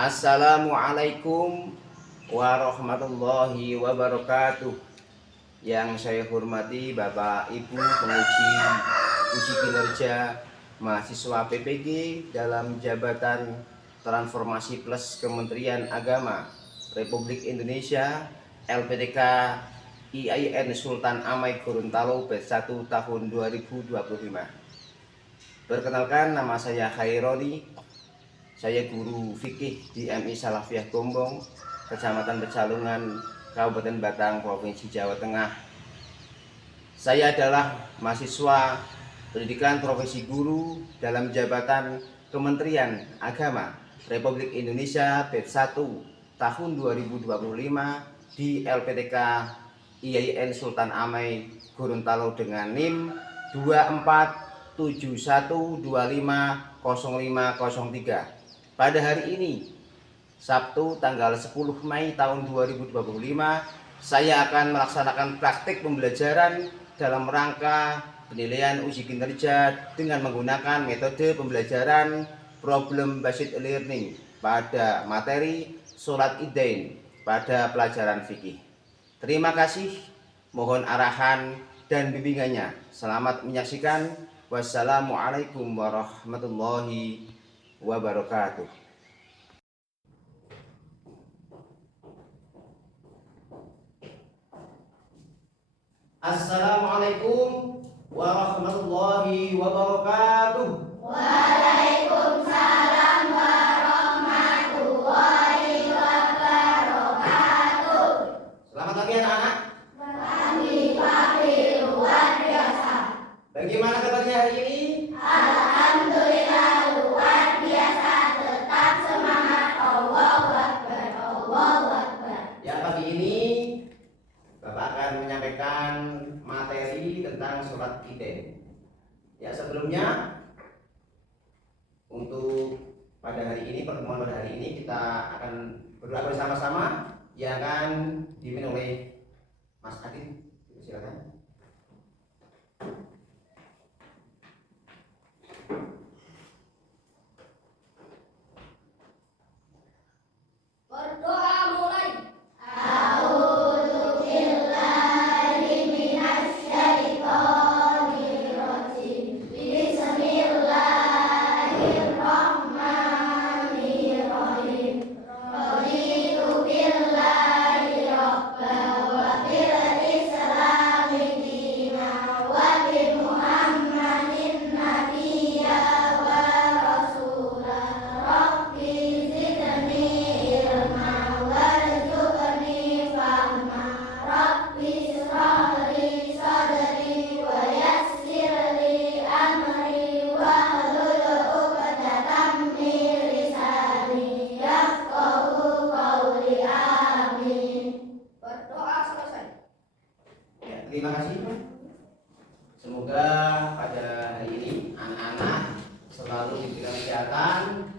Assalamualaikum warahmatullahi wabarakatuh. Yang saya hormati Bapak Ibu penguji uji kinerja mahasiswa PPG dalam jabatan Transformasi Plus Kementerian Agama Republik Indonesia LPTK IAIN Sultan Amai Gorontalo batch 1 tahun 2025. Perkenalkan, nama saya Khaironi. Saya guru fikih di MI Salafiyah Gombong, Kecamatan Pecalungan, Kabupaten Batang, Provinsi Jawa Tengah. Saya adalah mahasiswa pendidikan profesi guru dalam jabatan Kementerian Agama Republik Indonesia batch 1 tahun 2025 di LPTK IAIN Sultan Amai Gorontalo dengan NIM 2471250503. Pada hari ini, Sabtu tanggal 10 Mei tahun 2025, saya akan melaksanakan praktik pembelajaran dalam rangka penilaian uji kinerja dengan menggunakan metode pembelajaran problem based learning pada materi sholat Idain pada pelajaran fikih. Terima kasih, mohon arahan dan bimbingannya. Selamat menyaksikan. Wassalamualaikum warahmatullahi wabarakatuh. Assalamualaikum warahmatullahi wabarakatuh. Waalaikumsalam warahmatullahi wabarakatuh. Selamat pagi anak-anak. Pagi luar biasa. Bagaimana kabarnya hari ini? Alhamdulillah luar biasa. Tetap semangat. Allahu Akbar, Allahu Akbar. Ya, pagi ini Bapak akan menyampaikan materi tentang sholat Idain. Ya, sebelumnya untuk pada hari ini, pertemuan pada hari ini kita akan berdoa bersama-sama yang akan dipimpin oleh Mas Adit. Silakan. Berdoa mulai. A'udzu billahi minasyaitonir rajim. Bismillahirrahmanirrahim. Raditu billahi rabban wa bil islami dinan wa bi Muhammadin nabiyya wa rasulah. Rabbi zidni ilma warzuqni fahma. Rabbi shrah li sadri wa yassir li amri wahlul 'uqdatam min lisani yafqahu qawli. Amin. Berdoa selesai. Ya, terima kasih. Semoga pada hari ini anak-anak selalu diberikan kesehatan,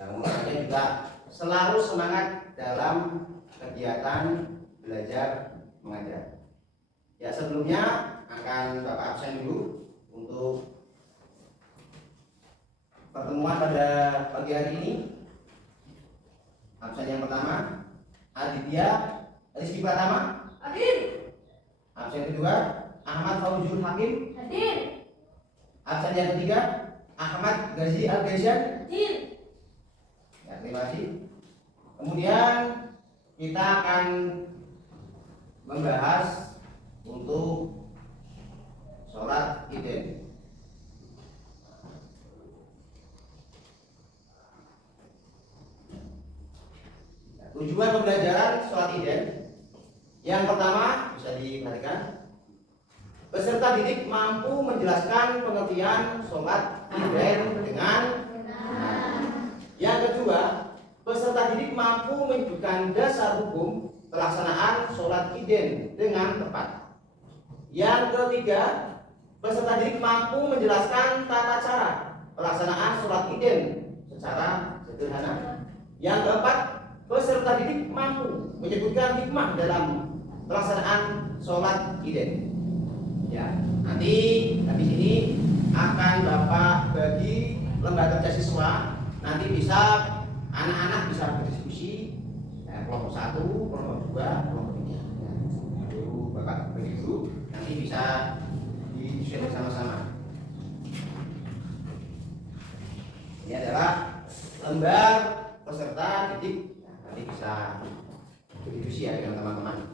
yang umumnya juga selalu semangat dalam kegiatan belajar mengajar. Ya, sebelumnya akan Bapak absen dulu untuk pertemuan pada pagi hari ini. Absen yang pertama Aditya Rizky Pratama. Hadir. Absen kedua Ahmad Fauzul Hakim. Hadir. Absen yang ketiga Ahmad Ghazi Al-Ghazan. Hadir. Ya, terima kasih. Kemudian kita akan membahas untuk sholat Idain. Ya, tujuan pembelajaran sholat Idain yang pertama bisa diperhatikan, peserta didik mampu menjelaskan pengertian sholat Idain dengan benar. Yang kedua, peserta didik mampu menunjukkan dasar hukum pelaksanaan sholat Idain dengan tepat. Yang ketiga, peserta didik mampu menjelaskan tata cara pelaksanaan sholat Idain secara sederhana. Yang keempat, peserta didik mampu menyebutkan hikmah dalam pelaksanaan sholat Idain. Ya, nanti habis ini akan Bapak bagi lembar kerja siswa. Nanti bisa anak-anak bisa berdiskusi, kelompok 1, kelompok 2, kelompok 3. Ibu, Bapak, Ibu nanti bisa diskusi bersama-sama. Ini adalah lembar peserta didik. Nanti bisa berdiskusi ya dengan teman-teman.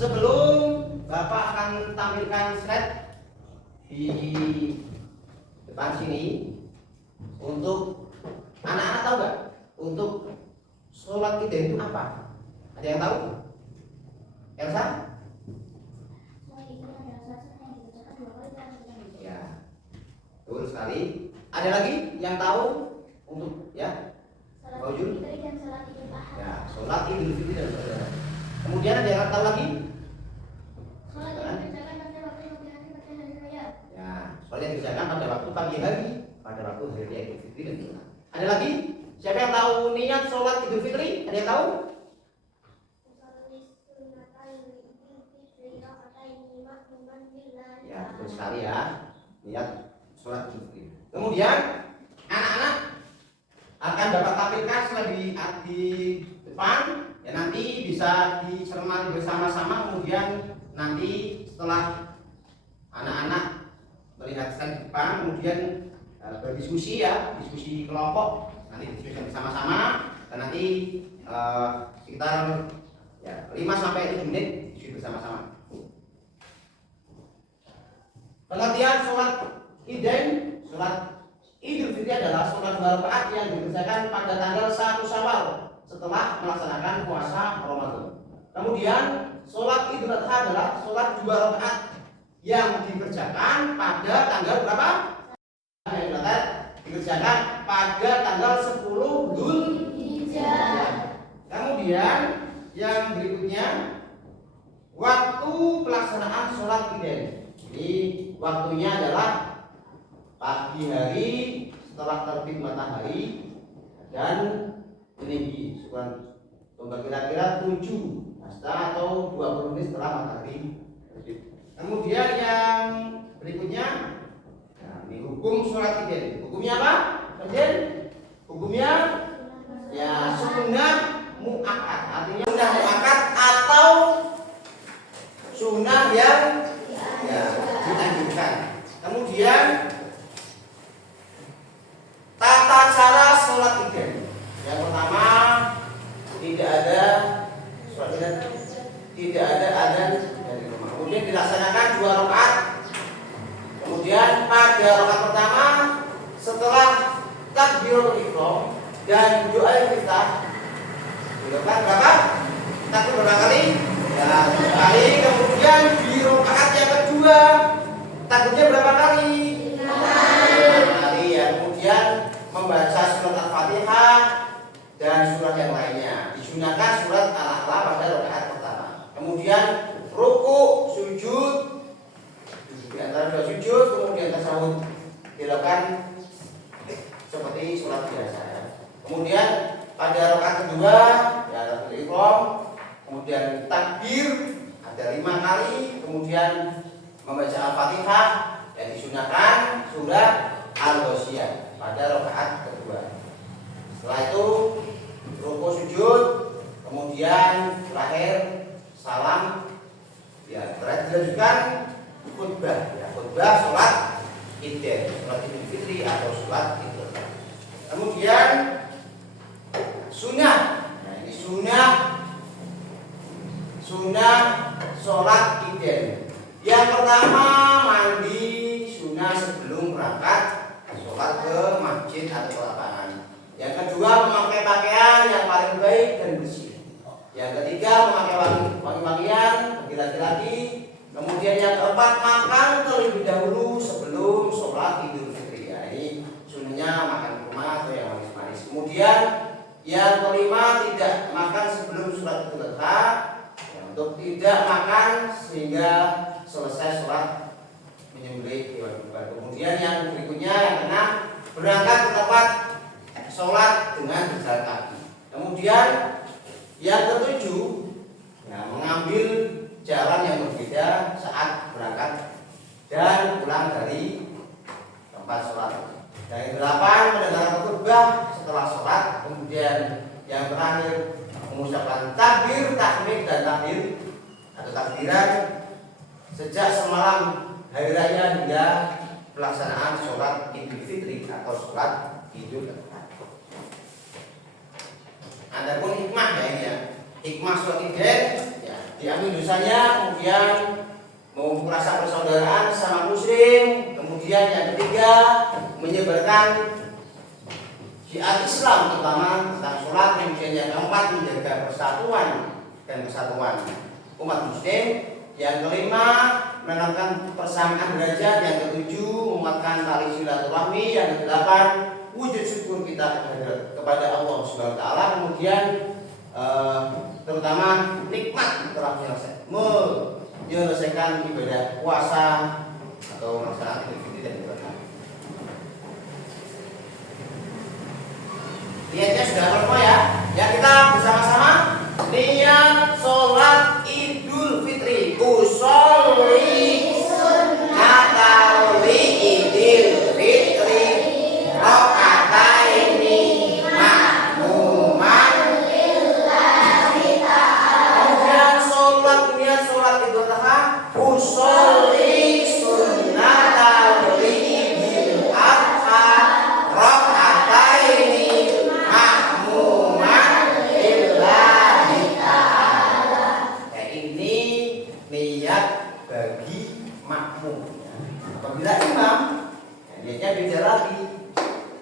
Sebelum Bapak akan tampilkan slide di depan sini, untuk anak-anak tahu nggak untuk sholat id itu apa? Ada yang tahu? Elsa? Ya, betul sekali. Ada lagi yang tahu untuk ya? Baujul? Ya, sholat idul fitri dan saudara. Kemudian ada yang tahu lagi? Ya, sholat yang dikerjakan pada waktu pagi hari, pada waktu hari raya Idul Fitri dan Saudara. Ada lagi? Siapa yang tahu niat sholat Idul Fitri? Ada yang tahu? Ya, betul sekali ya. Niat sholat Idul Fitri. Kemudian anak-anak akan Bapak tampilkan setelah di depan. Ya, nanti bisa dicermati bersama-sama. Kemudian nanti setelah anak-anak melihat slide di depan, kemudian berdiskusi ya, diskusi kelompok, nanti diskusi bersama-sama, dan nanti sekitar ya 5-7 menit diskusi bersama-sama. Pengertian sholat Idain, sholat Idul Fitri adalah sholat 2 rakaat yang dikerjakan pada tanggal 1 Syawal setelah melaksanakan puasa Ramadan. Kemudian sholat Idul Adha adalah sholat 2 rakaat yang dikerjakan pada tanggal berapa? Dikerjakan pada tanggal 10 Dzulhijjah. Kemudian yang berikutnya waktu pelaksanaan sholat Idain. Ini waktunya adalah pagi hari setelah terbit matahari dan meninggi. Kira-kira 7 atau 20 menit setelah matahari terbit. Kemudian yang berikutnya, nah, ini hukum sholat Idain. Hukumnya apa? Kemudian hukumnya ya sunnah muakkad. Artinya sunnah muakkad atau sunnah yang ya dianjurkan. Kemudian tata cara sholat Idain. Yang pertama, tidak ada sholat Idain, tidak ada adzan dari rumah. Kemudian dilaksanakan 2 rakaat. Kemudian pada rakaat pertama setelah takbiratul ihram dan doa iftitah dilakukan berapa? Takbir berapa kali? Ya, 3 kali. Kemudian di rakaat yang kedua takbirnya berapa kali? 5 kali ya. Kemudian membaca surat Al-Fatihah dan surat yang lainnya. Disunahkan surat Al-A'la pada rakaat pertama. Kemudian ruku, sujud, di antara 2 sujud, kemudian tasawuf dilakukan seperti sholat biasa. Kemudian pada rakaat kedua ya takbir ihram, kemudian takbir ada 5 kali, kemudian membaca Al-Fatihah yang disunahkan surat Al-Ghasyiyah pada rakaat kedua. Setelah itu ruku sujud, kemudian terakhir salam. Ya, terakhir dilanjutkan khutbah. Ya, khutbah sholat Idain, sholat Idul Fitri atau sholat Idul Adha. Kemudian sunnah. Nah, ini sunnah sholat Idain. Yang pertama mandi sunnah sebelum berangkat sholat ke masjid atau ke lapangan. Yang kedua, memakai pakaian yang paling baik dan bersih. Yang ketiga, memakai wangi-wangian bagi laki-laki. Kemudian yang keempat, makan terlebih dahulu sebelum sholat Idul Fitri. Ya, ini sunnahnya makan kurma atau yang manis-manis. Kemudian yang kelima, tidak makan sebelum sholat Idul Adha. Ya, untuk tidak makan sehingga selesai sholat menyembelih hewan kurban. Kemudian yang berikutnya, yang keenam, berangkat ke tempat sholat dengan berjalan kaki. Kemudian yang ketujuh, ya, mengambil jalan yang berbeda saat berangkat dan pulang dari tempat sholat. Dan yang delapan, mendengarkan khutbah setelah sholat. Kemudian yang terakhir, mengucapkan takbir, tahmid dan takbir atau takbiran sejak semalam hari raya hingga pelaksanaan sholat Idul Fitri atau sholat Idul Adha. Adapun hikmah ya ini ya, hikmah sholat Idul ya, diambil dosanya, kemudian memupuk rasa persaudaraan sama muslim. Kemudian yang ketiga, menyebarkan syiar Islam terutama tentang sholat. Kemudian yang keempat, menjaga persatuan dan kesatuan umat muslim. Yang kelima, menanamkan persamaan derajat. Yang ketujuh, menguatkan tali silaturahmi. Yang kedelapan, wujud syukur kita kepada Allah Subhanahu wa taala. Kemudian terutama nikmat telah menyelesaikan ibadah puasa atau melaksanakan Idul Fitri dan Idul Adha. Niatnya sudah apa ya? Ya, kita bersama-sama niat sholat Idul Fitri. Usolli sunnatal Idul Fitri rakaataini ma'muman lillahi ta'ala. Kemudian sholat niat sholat Idul Adha, usolli sunnatal Idul Adha rakaataini ma'muman lillahi ta'ala. Ya, ini niat bagi makmum. Apabila imam, ya, niatnya beda lagi.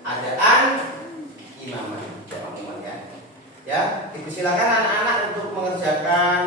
Adaan imam makmum ya. Ya, dipersilakan anak-anak untuk mengerjakan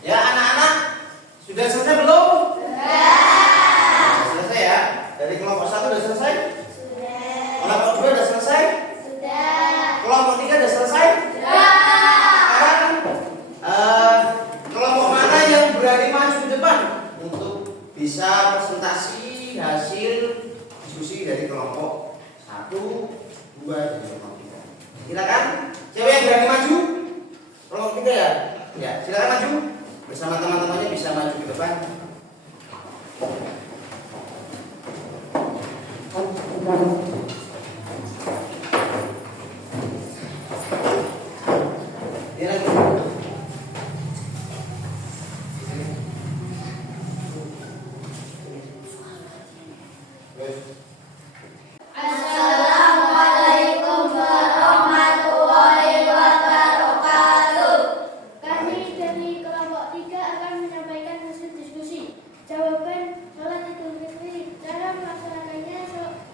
ya. Anak-anak sudah selesai belum? Sudah selesai ya. Dari kelompok 1 sudah selesai? Kelompok 2 sudah selesai? Kelompok 3 sudah selesai? Sekarang kelompok mana yang berani maju ke depan untuk bisa presentasi hasil diskusi dari kelompok 1, 2 dan kelompok 3? Silakan. Siapa yang berani maju? Kelompok 3 ya? Ya, silakan maju. Bersama teman-temannya bisa maju ke depan. Dia lagi. Assalamualaikum warahmatullahi wabarakatuh. Kami dari kelompok 3 akan menyampaikan hasil diskusi. Jawaban sholat Idul Fitri. Cara melaksanakannya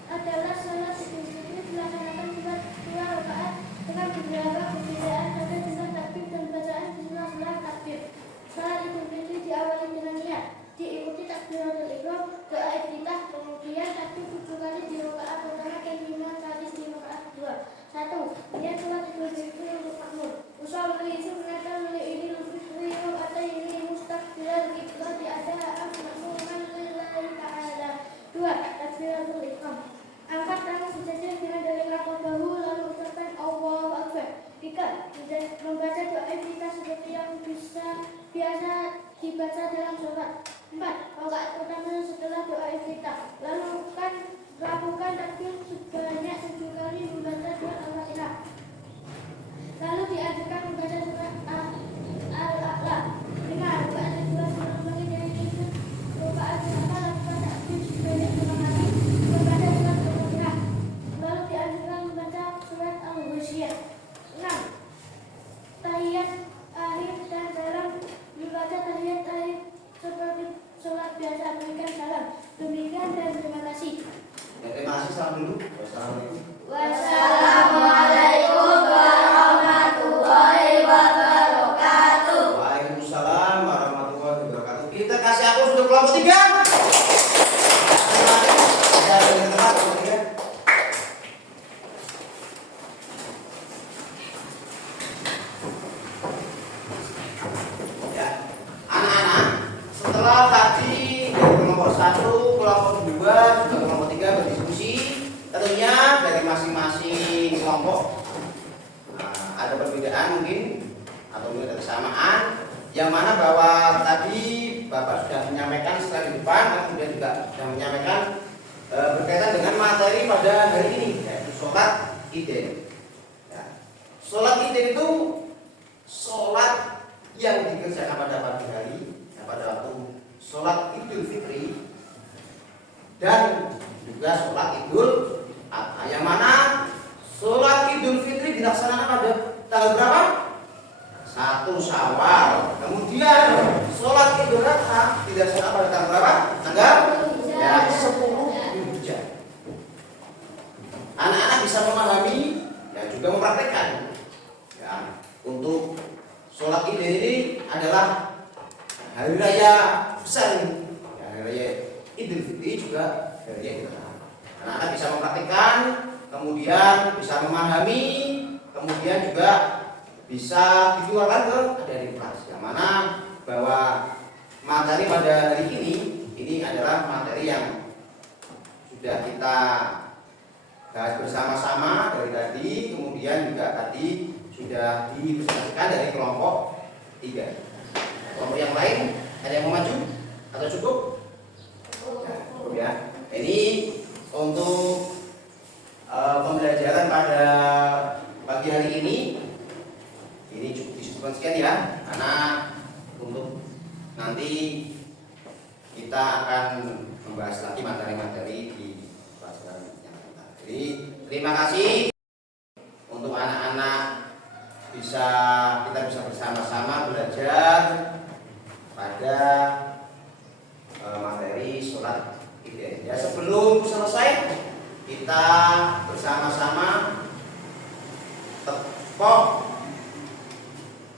adalah sholat Idul Fitri dilaksanakan 2 rakaat dengan beberapa perbedaan pada jumlah takbir dan bacaan bismillah setelah takbir. Sholat Idul Fitri diawali dengan niat, diikuti takbiratul ihram, doa iftitah, kemudian takbir 7 kali di rakaat pertama dan 5 kali di rakaat kedua. 1. Niat sholat Idul Fitri untuk makmum. Usolli sunnatal Idul Fitri rakaataini mustaqbilal qiblah adaan makmuman lillahi ta'ala. 2. Takbiratul ihram. Angkat tangan sejajar dengan dari rangka bahu lalu ucapkan Allahu Akbar. 3. Membaca doa iftitah seperti yang biasa dibaca dalam sholat. 4. Rakaat pertama setelah doa iftitah. Lakukan takbir sebanyak 7 kali membaca doa Al-Fatihah. Lalu dianjurkan membaca surat perbedaan mungkin atau mungkin ada kesamaan, yang mana bahwa tadi Bapak sudah menyampaikan setelah di depan, kemudian juga sudah menyampaikan berkaitan dengan materi pada hari ini, yaitu sholat Id. Ya. Sholat Id itu sholat yang dikerjakan pada pagi hari, pada waktu sholat Idul Fitri dan juga sholat Idul Adha, yang mana sholat Idul Fitri dilaksanakan pada tanggal berapa? 1 Syawal. Kemudian sholat Idul Adha dilaksanakan pada tanggal berapa? Tanggal 10 Dzulhijjah. Anak-anak bisa memahami dan juga mempraktekkan. Ya, untuk sholat Id ini adalah hari raya besar ini. Ya, hari raya Idul Fitri juga hari raya Idul Adha. Anak-anak bisa mempraktikkan, kemudian bisa memahami, kemudian juga bisa dikeluarkan ke adik-adik kelas. Yang mana bahwa materi pada hari ini adalah materi yang sudah kita bahas bersama-sama dari tadi, kemudian juga tadi sudah dipresentasikan dari kelompok 3. Kelompok yang lain ada yang mau maju atau cukup? Cukup ya. Ini untuk pembelajaran pada pagi hari ini cukup disebutkan sekian ya, karena untuk nanti kita akan membahas lagi materi-materi di pelajaran yang lain. Jadi terima kasih untuk anak-anak, kita bisa bersama-sama belajar pada materi sholat Id. Ya, sebelum selesai kita bersama-sama tepok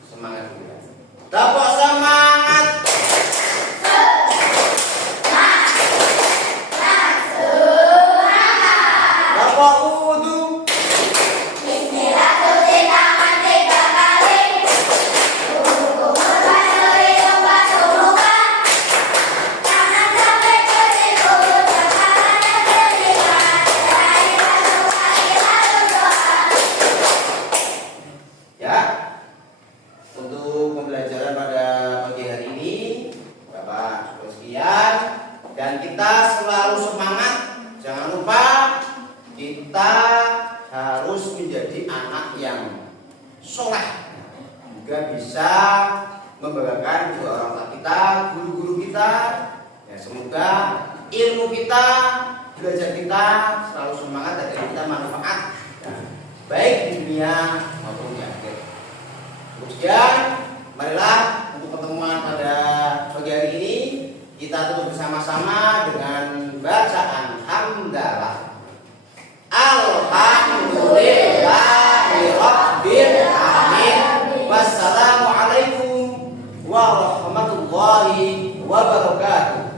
semangat dulu ya. Tepok semangat. Tepok wudu. Dan kita selalu semangat, jangan lupa kita harus menjadi anak yang soleh, juga bisa membanggakan kedua orang tua kita, guru-guru kita. Ya, semoga ilmu kita, belajar kita selalu semangat dan ilmu kita manfaat, ya, baik di dunia maupun di akhir. Kemudian marilah untuk pertemuan pada pagi hari ini kita tutup bersama-sama dengan bacaan hamdalah. Alhamdulillahirabbil alamin. Wassalamualaikum warahmatullahi wabarakatuh.